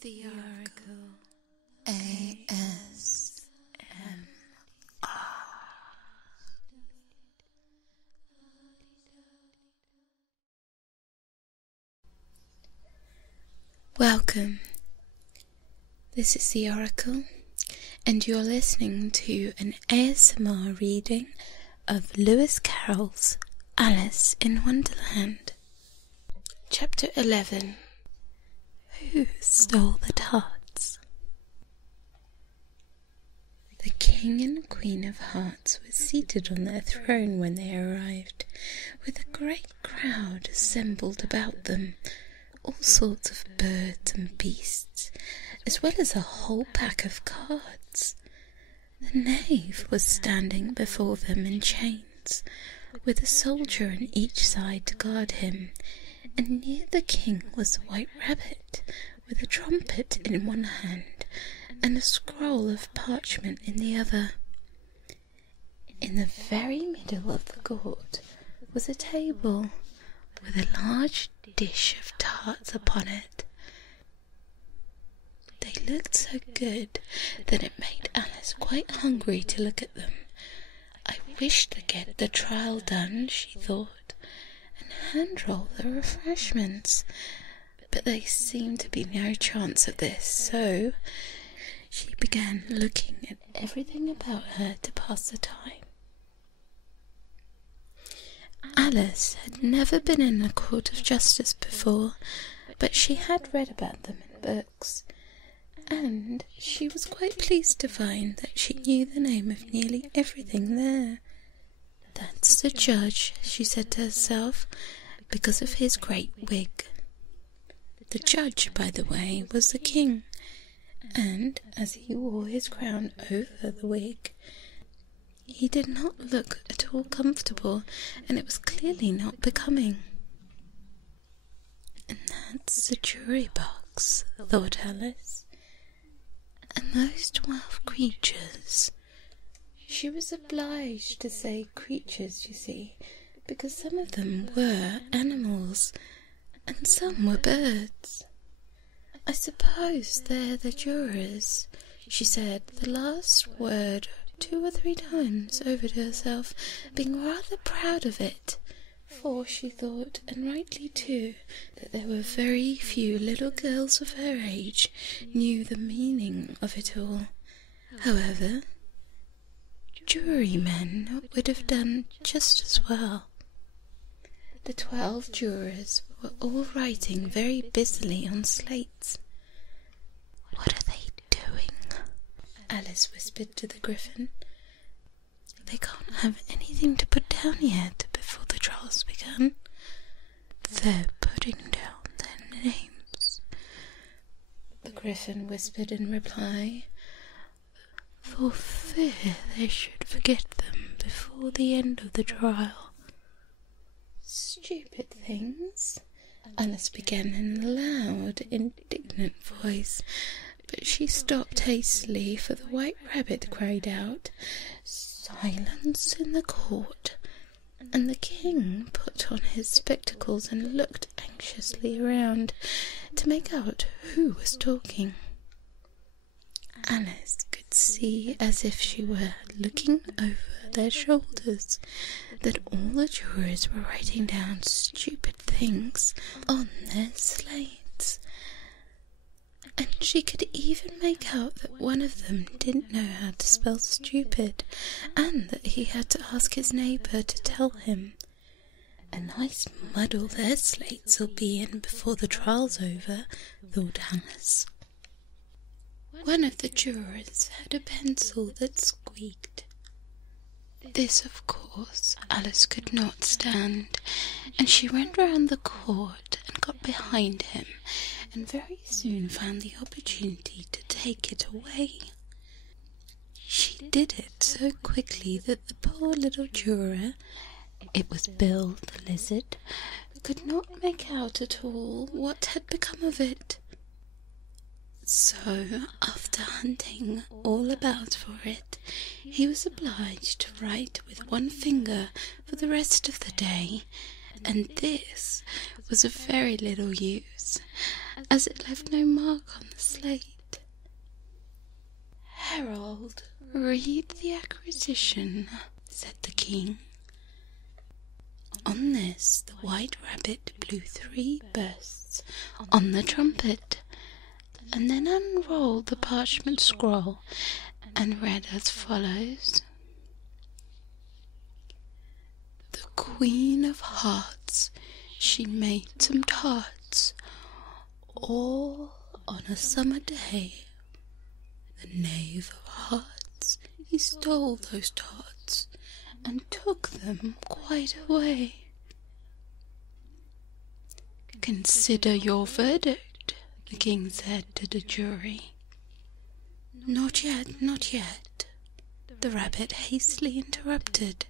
The Oracle ASMR. Welcome. This is the Oracle, and you're listening to an ASMR reading of Lewis Carroll's Alice in Wonderland. Chapter 11. Who Stole the Tarts? The King and Queen of Hearts were seated on their throne when they arrived, with a great crowd assembled about them, all sorts of birds and beasts, as well as a whole pack of cards. The knave was standing before them in chains, with a soldier on each side to guard him, and near the king was the White Rabbit, with a trumpet in one hand and a scroll of parchment in the other. In the very middle of the court was a table with a large dish of tarts upon it. They looked so good that it made Alice quite hungry to look at them. I wish to get the trial done, she thought, and hand-roll the refreshments, but there seemed to be no chance of this, so she began looking at everything about her to pass the time. Alice had never been in a court of justice before, but she had read about them in books, and she was quite pleased to find that she knew the name of nearly everything there. "That's the judge," she said to herself, because of his great wig. The judge, by the way, was the king, and as he wore his crown over the wig, he did not look at all comfortable, and it was clearly not becoming. "And that's the jury box," thought Alice. "And those 12 creatures." She was obliged to say creatures, you see, because some of them were animals, and some were birds. "I suppose they're the jurors," she said the last word 2 or 3 times over to herself, being rather proud of it, for she thought, and rightly too, that there were very few little girls of her age knew the meaning of it all. However, jurymen would have done just as well. The 12 jurors were all writing very busily on slates. "What are they doing?" Alice whispered to the Griffin. "They can't have anything to put down yet before the trial's begun. They're putting down their names," the Griffin whispered in reply, "for fear they should forget them before the end of the trial." "Stupid things," Alice began in a loud, indignant voice, but she stopped hastily, for the White Rabbit cried out, "Silence in the court," and the king put on his spectacles and looked anxiously around to make out who was talking. Alice could see, as if she were looking over their shoulders, that all the jurors were writing down stupid things on their slates, and she could even make out that one of them didn't know how to spell stupid, and that he had to ask his neighbour to tell him. "A nice muddle their slates'll be in before the trial's over," thought Alice. One of the jurors had a pencil that squeaked. This, of course, Alice could not stand, and she ran round the court and got behind him, and very soon found the opportunity to take it away. She did it so quickly that the poor little juror, it was Bill the Lizard, could not make out at all what had become of it. So, after hunting all about for it, he was obliged to write with one finger for the rest of the day, and this was of very little use, as it left no mark on the slate. "Herald, read the acquisition," said the king. On this the white rabbit blew 3 bursts on the trumpet, and then unrolled the parchment scroll and read as follows: "The Queen of Hearts, she made some tarts, all on a summer day. The knave of hearts, he stole those tarts, and took them quite away. Consider your verdict," the king said to the jury. "Not yet, not yet," the rabbit hastily interrupted.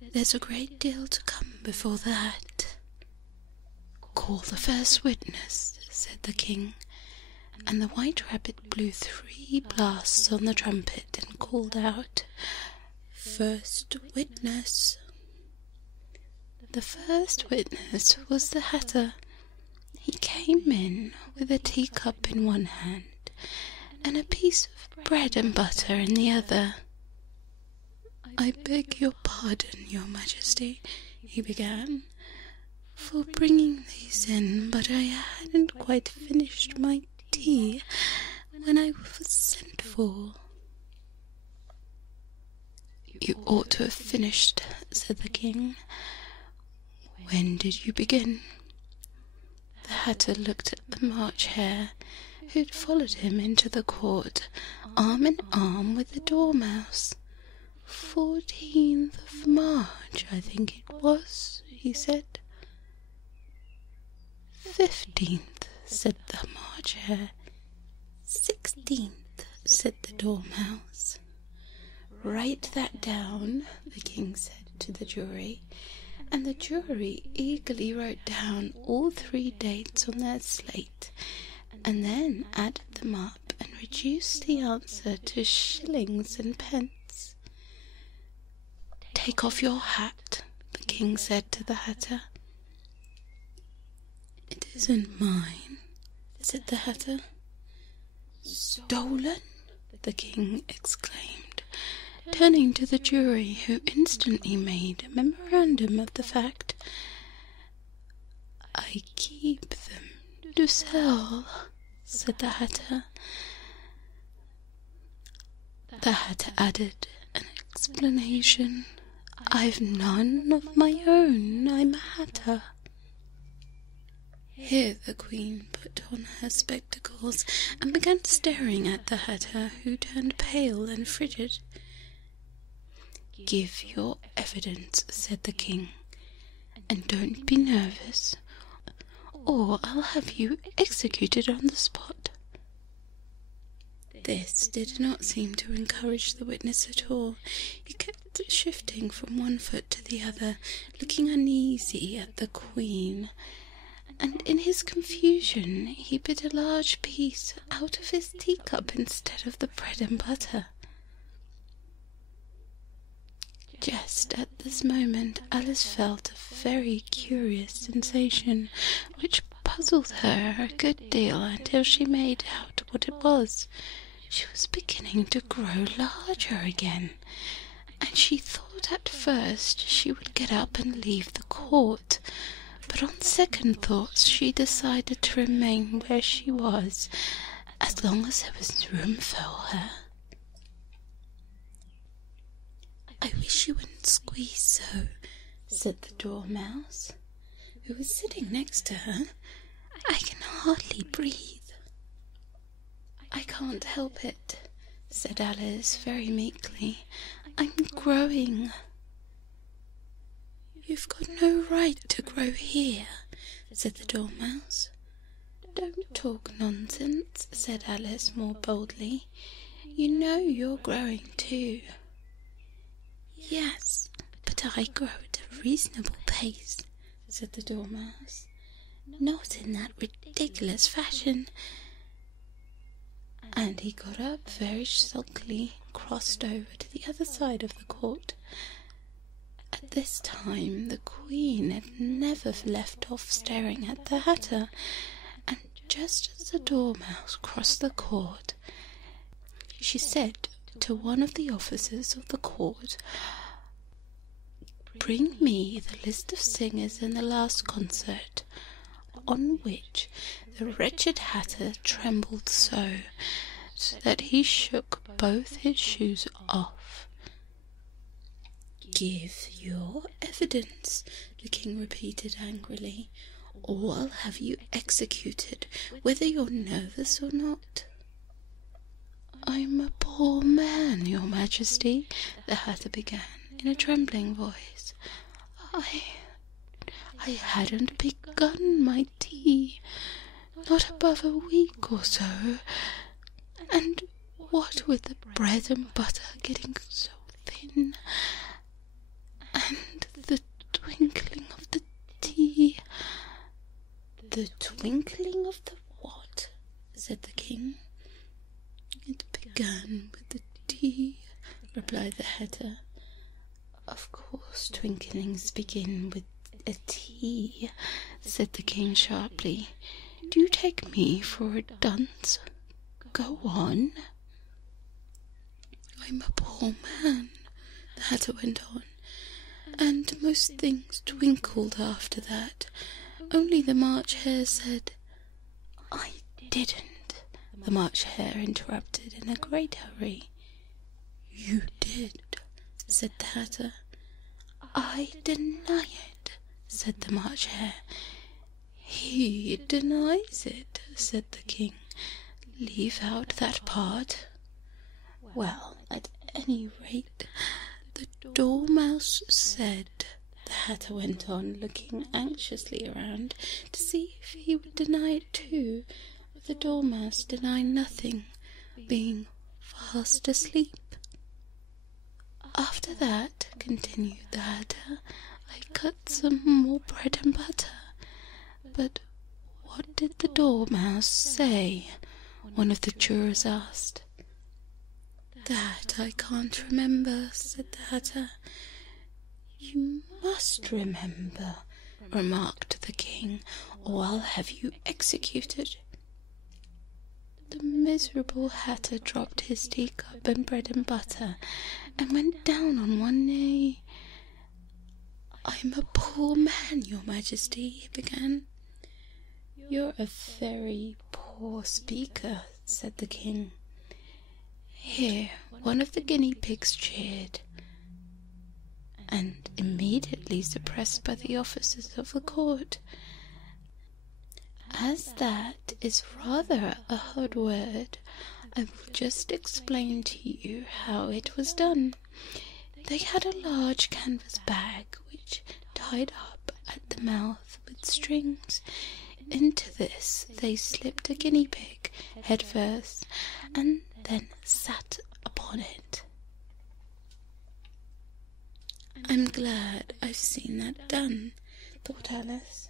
"There's a great deal to come before that." "Call the first witness," said the king, and the white rabbit blew 3 blasts on the trumpet and called out, "First witness." The first witness was the hatter. He came in with a teacup in one hand and a piece of bread and butter in the other. "I beg your pardon, your majesty," he began, "for bringing these in, but I hadn't quite finished my tea when I was sent for." "You ought to have finished," said the king. "When did you begin?" The hatter looked at the March Hare, who had followed him into the court, arm in arm with the Dormouse. 14th of March, I think it was," he said. 15th, said the March Hare. 16th, said the Dormouse. "Write that down," the king said to the jury, and the jury eagerly wrote down all 3 dates on their slate, and then added them up and reduced the answer to shillings and pence. "Take off your hat," the king said to the hatter. "It isn't mine," said the hatter. "Stolen?" the king exclaimed, turning to the jury, who instantly made a memorandum of the fact. "I keep them to sell," said the hatter. The hatter added an explanation. "I've none of my own, I'm a hatter." Here the queen put on her spectacles and began staring at the hatter, who turned pale and frigid. "Give your evidence," said the king, "and don't be nervous, or I'll have you executed on the spot." This did not seem to encourage the witness at all. He kept shifting from one foot to the other, looking uneasy at the queen, and in his confusion he bit a large piece out of his teacup instead of the bread and butter. Just at this moment Alice felt a very curious sensation, which puzzled her a good deal until she made out what it was. She was beginning to grow larger again, and she thought at first she would get up and leave the court, but on second thoughts she decided to remain where she was, as long as there was room for her. "I wish you wouldn't squeeze so," said the Dormouse, who was sitting next to her. "I can hardly breathe." "I can't help it," said Alice very meekly. "I'm growing." "You've got no right to grow here," said the Dormouse. "Don't talk nonsense," said Alice more boldly. "You know you're growing too." "Yes, but I grow at a reasonable pace," said the Dormouse. "Not in that ridiculous fashion." And he got up very sulkily, crossed over to the other side of the court. At this time the queen had never left off staring at the hatter, and just as the Dormouse crossed the court, she said to one of the officers of the court, "Bring me the list of singers in the last concert," on which the wretched Hatter trembled so that he shook both his shoes off. "Give your evidence," the king repeated angrily, "or I'll have you executed, whether you're nervous or not." "I'm a poor man, your majesty," the Hatter began in a trembling voice. I hadn't begun my tea, not above a week or so, and what with the bread and butter getting so thin, and the twinkling of the tea—" "The twinkling of the what?" said the king. "It began with the tea," replied the Hatter. "Of course twinklings begin with a T," said the king sharply. "Do you take me for a dunce? Go on." "I'm a poor man," the Hatter went on, "and most things twinkled after that. Only the March Hare said—" "I didn't," the March Hare interrupted in a great hurry. "You did," said the Hatter. "I deny it," said the March Hare. "He denies it," said the king. "Leave out that part." "Well, at any rate, the Dormouse said," the Hatter went on, looking anxiously around to see if he would deny it too, but the Dormouse denied nothing, being fast asleep. "After that," continued the Hatter, "I cut some more bread and butter." "But what did the Dormouse say?" one of the jurors asked. "That I can't remember," said the Hatter. "You must remember," remarked the king, "or I'll have you executed." The miserable Hatter dropped his teacup and bread and butter, and went down on one knee. "I'm a poor man, your majesty," he began. "You're a very poor speaker," said the king. Here one of the guinea pigs cheered, and immediately suppressed by the officers of the court. As that is rather a hard word, I will just explain to you how it was done. They had a large canvas bag which tied up at the mouth with strings. Into this they slipped a guinea pig head first, and then sat upon it. "I'm glad I've seen that done," thought Alice.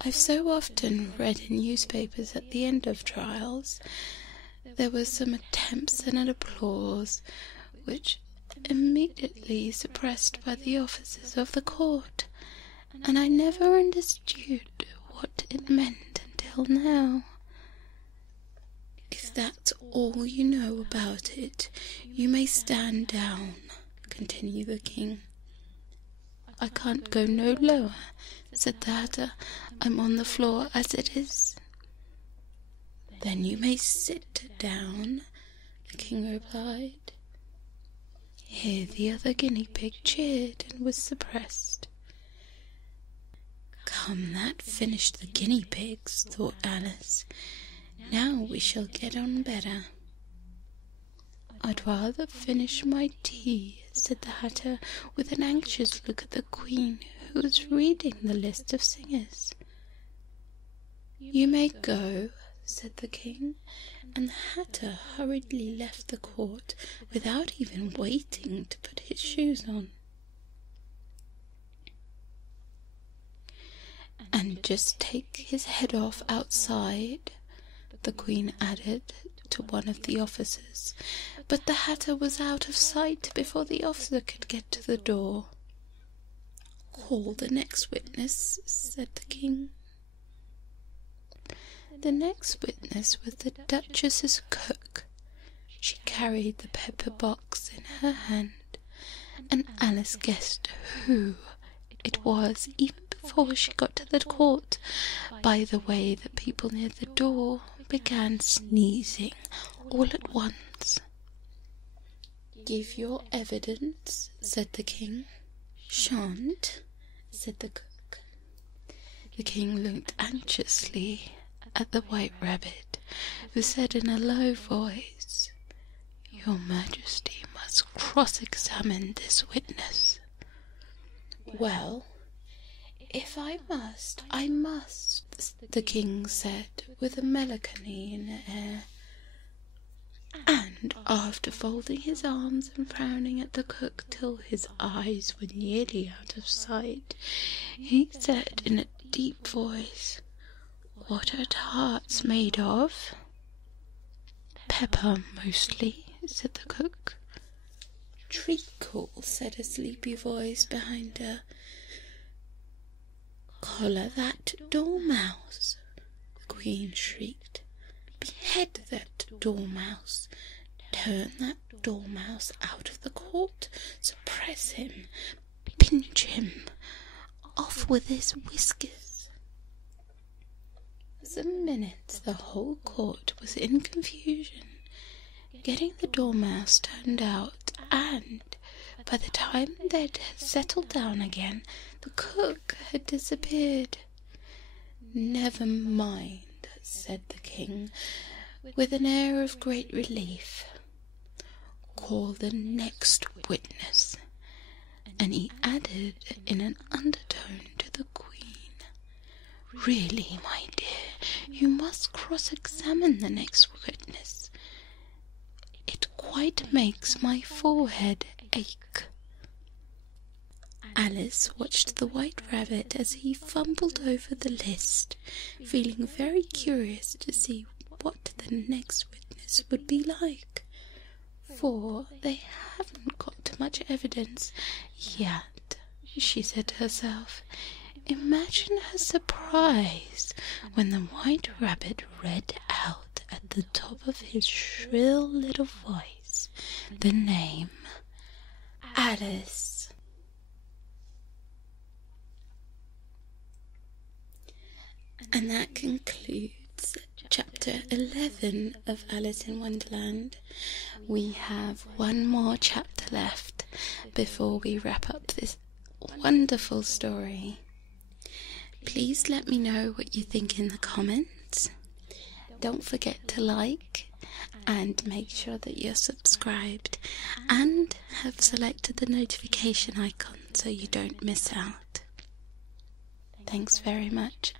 "I've so often read in newspapers at the end of trials there were some attempts and an applause, which immediately suppressed by the officers of the court, and I never understood what it meant until now. If that's all you know about it, you may stand down," continued the king. "I can't go no lower," said the Hatter. "I'm on the floor as it is." "Then you may sit down," the king replied. Here the other guinea pig cheered and was suppressed. "Come, that finished the guinea pigs," thought Alice. "Now we shall get on better." "I'd rather finish my tea," said the Hatter, with an anxious look at the Queen, who was reading the list of singers. "You may go," said the king, and the Hatter hurriedly left the court without even waiting to put his shoes on. "And just take his head off outside," the Queen added to one of the officers, but the Hatter was out of sight before the officer could get to the door. "Call the next witness," said the king. The next witness was the Duchess's cook. She carried the pepper box in her hand, and Alice guessed who it was even before she got to the court by the way that people near the door began sneezing all at once. "Give your evidence," said the king. "Shan't," said the cook. The king looked anxiously at the White Rabbit, who said in a low voice, "Your Majesty must cross-examine this witness." "Well, if I must, I must," the king said with a melancholy in the air. And after folding his arms and frowning at the cook till his eyes were nearly out of sight, he said in a deep voice, "What are tarts made of?" "Pepper, mostly," said the cook. "Treacle," said a sleepy voice behind her. "Collar that dormouse," the queen shrieked. "Behead that dormouse. Turn that dormouse out of the court. Suppress him. Pinch him. Off with his whiskers." For a minute the whole court was in confusion, getting the dormouse turned out, and by the time they'd settled down again, the cook had disappeared. "Never mind," said the king, with an air of great relief. "Call the next witness." And he added in an undertone to the queen, "Really, my dear, you must cross-examine the next witness. It quite makes my forehead ache." Alice watched the White Rabbit as he fumbled over the list, feeling very curious to see what the next witness would be like, for they haven't got much evidence yet, she said to herself. Imagine her surprise when the White Rabbit read out at the top of his shrill little voice the name Alice. And that concludes chapter 11 of Alice in Wonderland. We have one more chapter left before we wrap up this wonderful story. Please let me know what you think in the comments. Don't forget to like and make sure that you're subscribed and have selected the notification icon so you don't miss out. Thanks very much.